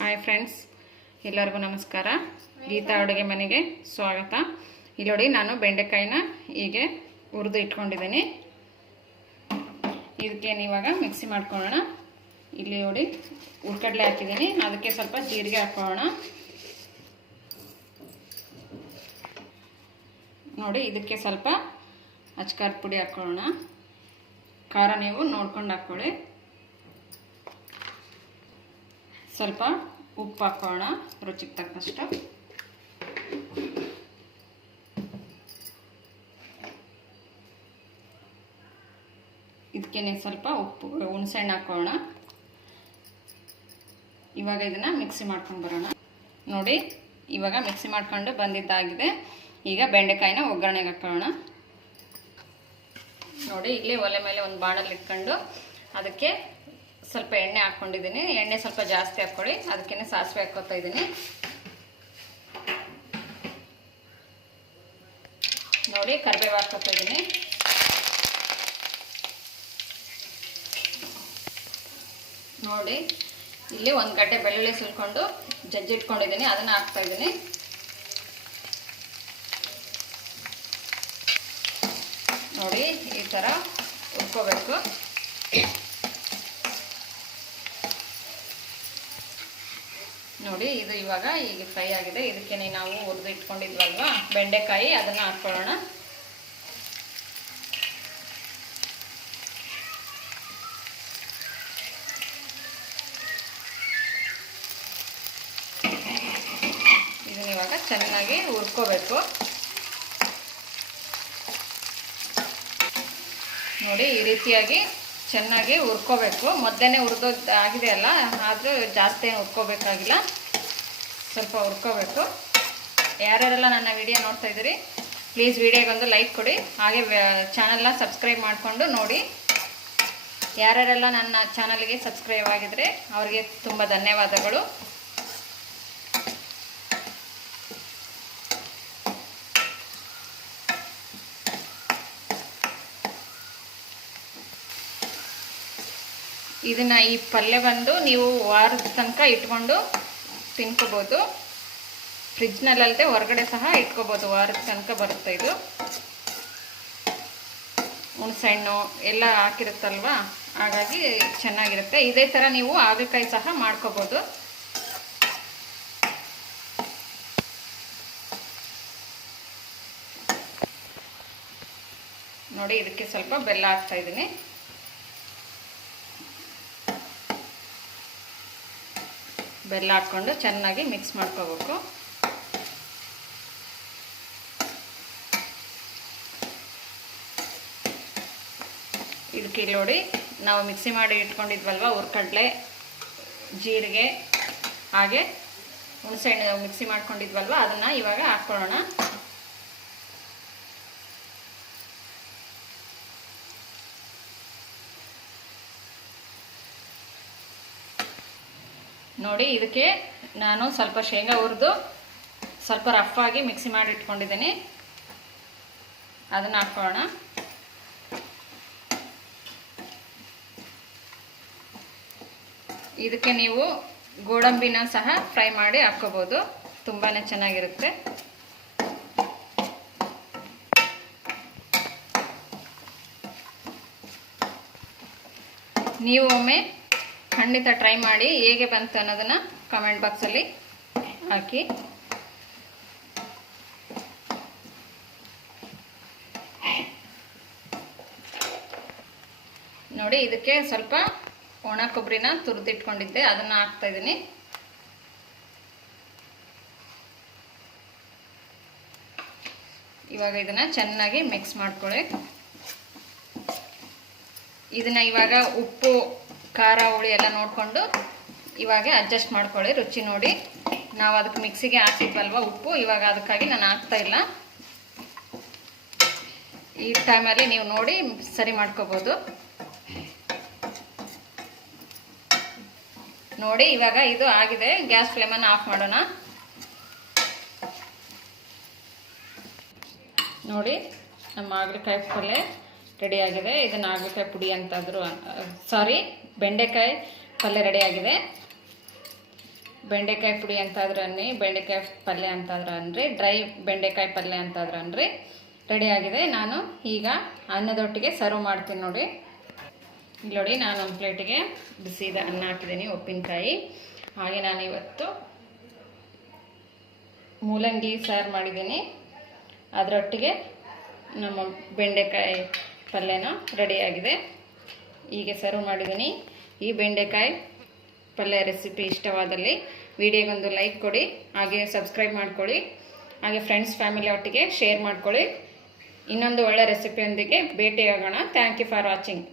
Hi friends ಎಲ್ಲರಿಗೂ ನಮಸ್ಕಾರ. ಗೀತಾ ಅಡುಗೆ ಮನೆಗೆ ಸ್ವಾಗತ. ಇಲ್ಲಿ ನೋಡಿ, ನಾನು ಬೆಂಡೆಕಾಯಿನ ಹೀಗೆ ಹುರಿದು ಇಟ್ಕೊಂಡಿದ್ದೀನಿ. ಇದಕ್ಕೆ ನೀವಾಗ ಮಿಕ್ಸಿ ಮಾಡ್ಕೊಳ್ಳೋಣ. ಇಲ್ಲಿ ನೋಡಿ ಉಳ್ಕಡಲೆ ಹಾಕಿದ್ದೀನಿ. ಅದಕ್ಕೆ ಸ್ವಲ್ಪ ಜೀರಿಗೆ ಹಾಕೊಳ್ಳೋಣ. ನೋಡಿ, ಇದಕ್ಕೆ ಸ್ವಲ್ಪ ಅಚ್ಕಾರದ ಪುಡಿ ಹಾಕೊಳ್ಳೋಣ. ಖಾರ ನೀವು ನೋಡ್ಕೊಂಡು ಹಾಕ್ಕೊಳ್ಳಿ. ಸ್ವಲ್ಪ ಉಪ್ಪು ಹಾಕೋಣ, ರುಚಿಗೆ ತಕ್ಕಷ್ಟು. ಇದಕ್ಕೆ ಸ್ವಲ್ಪ ಉಪ್ಪು, ಹುಣಸೆಹಣ್ಣು ಹಾಕೋಣ. ಇವಾಗ ಇದನ್ನು ಮಿಕ್ಸಿ ಮಾಡ್ಕೊಂಡು ಬರೋಣ. ನೋಡಿ, ಇವಾಗ ಮಿಕ್ಸಿ ಮಾಡ್ಕೊಂಡು ಬಂದಿದ್ದಾಗಿದೆ. ಈಗ ಬೆಂಡೆಕಾಯಿನ ಒಗ್ಗರಣೆಗೆ ಹಾಕೋಣ. ನೋಡಿ, ಇಲ್ಲಿ ಒಲೆ ಮೇಲೆ ಒಂದು ಬಾಣಲ್ಲಿ ಇಟ್ಕೊಂಡು ಅದಕ್ಕೆ ಸ್ವಲ್ಪ ಎಣ್ಣೆ ಹಾಕ್ಕೊಂಡಿದ್ದೀನಿ ಎಣ್ಣೆ ಸ್ವಲ್ಪ ಜಾಸ್ತಿ ಹಾಕ್ಕೊಳ್ಳಿ. ಅದಕ್ಕೇನೆ ಸಾಸಿವೆ ಹಾಕ್ಕೊತಾ ಇದ್ದೀನಿ. ನೋಡಿ, ಕರಿಬೇವು ಹಾಕ್ಕೊತಾ ಇದ್ದೀನಿ. ನೋಡಿ, ಇಲ್ಲಿ ಒಂದು ಗಡ್ಡೆ ಬೆಳ್ಳುಳ್ಳಿ ಸುಲ್ಕೊಂಡು ಜಜ್ಜಿಟ್ಕೊಂಡಿದ್ದೀನಿ ಅದನ್ನು ಹಾಕ್ತಾ ಇದ್ದೀನಿ. ನೋಡಿ, ಈ ಥರ ಉಟ್ಕೋಬೇಕು ನೋಡಿ, ಇದು ಇವಾಗ ಈಗ ಫ್ರೈ ಆಗಿದೆ. ಇದಕ್ಕೆ ನಾವು ಹುರಿದು ಇಟ್ಕೊಂಡಿದ್ವಲ್ವಾ? ಬೆಂಡೆಕಾಯಿ, ಅದನ್ನು ಹಾಕ್ಕೊಳ್ಳೋಣ ಇವಾಗ ಚೆನ್ನಾಗಿ ಹುರ್ಕೋಬೇಕು. ನೋಡಿ, ಈ ರೀತಿಯಾಗಿ ಚೆನ್ನಾಗಿ ಹುರ್ಕೋಬೇಕು. ಮೊದಲೇ ಆಗಿದೆ ಅಲ್ಲ, ಆದರೂ ಜಾಸ್ತಿ ಹುರ್ಕೋಬೇಕಾಗಿಲ್ಲ. ಸ್ವಲ್ಪ ಹುರ್ಕೋಬೇಕು. ಯಾರ್ಯಾರೆಲ್ಲ ನನ್ನ ವಿಡಿಯೋ ನೋಡ್ತಾ ಇದ್ದೀರಿ ಪ್ಲೀಸ್ ವಿಡಿಯೋಗೊಂದು ಲೈಕ್ ಕೊಡಿ. ಹಾಗೆ ಚಾನಲ್ನ ಸಬ್ಸ್ಕ್ರೈಬ್ ಮಾಡಿಕೊಂಡು ನೋಡಿ. ಯಾರ್ಯಾರೆಲ್ಲ ನನ್ನ ಚಾನಲ್ಗೆ ಸಬ್ಸ್ಕ್ರೈಬ್ ಆಗಿದ್ರೆ ಅವರಿಗೆ ತುಂಬ ಧನ್ಯವಾದಗಳು. ಇದನ್ನು ಈ ಪಲ್ಯ ಬಂದು ನೀವು ವಾರದ ತನಕ ಇಟ್ಕೊಂಡು ತಿನ್ಕೋಬೋದು. ಫ್ರಿಜ್ನಲ್ಲದೆ ಹೊರಗಡೆ ಸಹ ಇಟ್ಕೋಬೋದು. ವಾರದ ತನಕ ಬರುತ್ತೆ ಇದು. ಹುಣಸೆಹಣ್ಣು ಎಲ್ಲ ಹಾಕಿರುತ್ತಲ್ವ? ಹಾಗಾಗಿ ಚೆನ್ನಾಗಿರುತ್ತೆ. ಇದೇ ಥರ ನೀವು ಹಾಗಲಕಾಯಿ ಸಹ ಮಾಡ್ಕೋಬೋದು. ನೋಡಿ, ಇದಕ್ಕೆ ಸ್ವಲ್ಪ ಬೆಲ್ಲ ಹಾಕ್ತಾ ಇದ್ದೀನಿ. ಬೆಲ್ಲ ಹಾಕ್ಕೊಂಡು ಚೆನ್ನಾಗಿ ಮಿಕ್ಸ್ ಮಾಡ್ಕೋಬೇಕು. ಇದಕ್ಕೆ ನೋಡಿ, ನಾವು ಮಿಕ್ಸಿ ಮಾಡಿ ಇಟ್ಕೊಂಡಿದ್ವಲ್ವ, ಹುರ್ಕಡ್ಲೆ, ಜೀರಿಗೆ, ಹಾಗೆ ಹುಣಸೆಹಣ್ಣು ಮಿಕ್ಸಿ ಮಾಡ್ಕೊಂಡಿದ್ವಲ್ವ, ಅದನ್ನು ಇವಾಗ ಹಾಕ್ಕೊಳ್ಳೋಣ. ನೋಡಿ, ಇದಕ್ಕೆ ನಾನು ಸ್ವಲ್ಪ ಶೇಂಗಾ ಹುರಿದು ಸ್ವಲ್ಪ ರಫ್ ಆಗಿ ಮಿಕ್ಸಿ ಮಾಡಿ ಇಟ್ಕೊಂಡಿದ್ದೀನಿ ಅದನ್ನು ಹಾಕೋಣ. ಇದಕ್ಕೆ ನೀವು ಗೋಡಂಬಿನ ಸಹ ಫ್ರೈ ಮಾಡಿ ಹಾಕ್ಕೋಬೋದು ತುಂಬಾ ಚೆನ್ನಾಗಿರುತ್ತೆ. ನೀವು ಒಮ್ಮೆ ಖಂಡಿತ ಟ್ರೈ ಮಾಡಿ ಹೇಗೆ ಬಂತು ಅನ್ನೋದನ್ನು ಕಮೆಂಟ್ ಬಾಕ್ಸಲ್ಲಿ ಹಾಕಿ. ನೋಡಿ, ಇದಕ್ಕೆ ಸ್ವಲ್ಪ ಒಣ ಕೊಬ್ಬರಿನ ತುರಿದಿಟ್ಕೊಂಡಿದ್ದೆ, ಅದನ್ನು ಹಾಕ್ತಾ ಇದ್ದೀನಿ ಇವಾಗ ಇದನ್ನು ಚೆನ್ನಾಗಿ ಮಿಕ್ಸ್ ಮಾಡ್ಕೊಳ್ಳಿ ಇದನ್ನ ಇವಾಗ ಉಪ್ಪು ಖಾರ, ಹುಳಿ ಎಲ್ಲ ನೋಡಿಕೊಂಡು ಇವಾಗ ಅಡ್ಜಸ್ಟ್ ಮಾಡ್ಕೊಳ್ಳಿ. ರುಚಿ ನೋಡಿ. ನಾವು ಅದಕ್ಕೆ ಮಿಕ್ಸಿಗೆ ಹಾಕಿದ್ವಲ್ವ ಉಪ್ಪು? ಇವಾಗ ಅದಕ್ಕಾಗಿ ನಾನು ಹಾಕ್ತಾ ಇಲ್ಲ. ಈ ಟೈಮಲ್ಲಿ ನೀವು ನೋಡಿ ಸರಿ ಮಾಡ್ಕೋಬೋದು. ನೋಡಿ, ಇವಾಗ ಇದು ಆಗಿದೆ. ಗ್ಯಾಸ್ ಫ್ಲೇಮನ್ನು ಆಫ್ ಮಾಡೋಣ. ನೋಡಿ, ನಮ್ಮ ಹಾಗಲಕಾಯಿ ಪಲ್ಯ ಆಗಿದೆ. ಇದನ್ನು ಹಾಗಲಕಾಯಿ ಪುಡಿ ಅಂತಾದರೂ ಸಾರಿ ಬೆಂಡೆಕಾಯಿ ಪಲ್ಯ ರೆಡಿಯಾಗಿದೆ ಬೆಂಡೆಕಾಯಿ ಪುಡಿ ಅಂತಾದ್ರೆ ಅನ್ನಿ, ಬೆಂಡೆಕಾಯಿ ಪಲ್ಯ ಅಂತಾದ್ರೆ ಅನ್ರಿ ಡ್ರೈ ಬೆಂಡೆಕಾಯಿ ಪಲ್ಯ ಅಂತಾದ್ರೆ ಅನ್ರಿ ರೆಡಿಯಾಗಿದೆ ನಾನು ಈಗ ಅನ್ನದೊಟ್ಟಿಗೆ ಸರ್ವ್ ಮಾಡ್ತೀನಿ ನೋಡಿ. ಇಲ್ಲಿ ನೋಡಿ ನಾನು ಒಂದು ಪ್ಲೇಟಿಗೆ ಬಿಸಿದ ಅನ್ನ ಹಾಕಿದ್ದೀನಿ, ಉಪ್ಪಿನಕಾಯಿ. ಹಾಗೆ ನಾನು ಇವತ್ತು ಮೂಲಂಗಿ ಸಾರು ಮಾಡಿದ್ದೀನಿ. ಅದರೊಟ್ಟಿಗೆ ನಮ್ಮ ಬೆಂಡೆಕಾಯಿ ಪಲ್ಯನ ರೆಡಿಯಾಗಿದೆ ಹೀಗೆ ಸರ್ವ್ ಮಾಡಿದ್ದೀನಿ. ಈ ಬೆಂಡೆಕಾಯಿ ಪಲ್ಯ ರೆಸಿಪಿ ಇಷ್ಟವಾದಲ್ಲಿ ವಿಡಿಯೋಗೊಂದು ಲೈಕ್ ಕೊಡಿ, ಹಾಗೆ ಸಬ್ಸ್ಕ್ರೈಬ್ ಮಾಡ್ಕೊಳ್ಳಿ, ಹಾಗೆ ಫ್ರೆಂಡ್ಸ್ ಫ್ಯಾಮಿಲಿ ಒಟ್ಟಿಗೆ ಶೇರ್ ಮಾಡ್ಕೊಳ್ಳಿ. ಇನ್ನೊಂದು ಒಳ್ಳೆ ರೆಸಿಪಿಯೊಂದಿಗೆ ಭೇಟಿಯಾಗೋಣ. Thank you for watching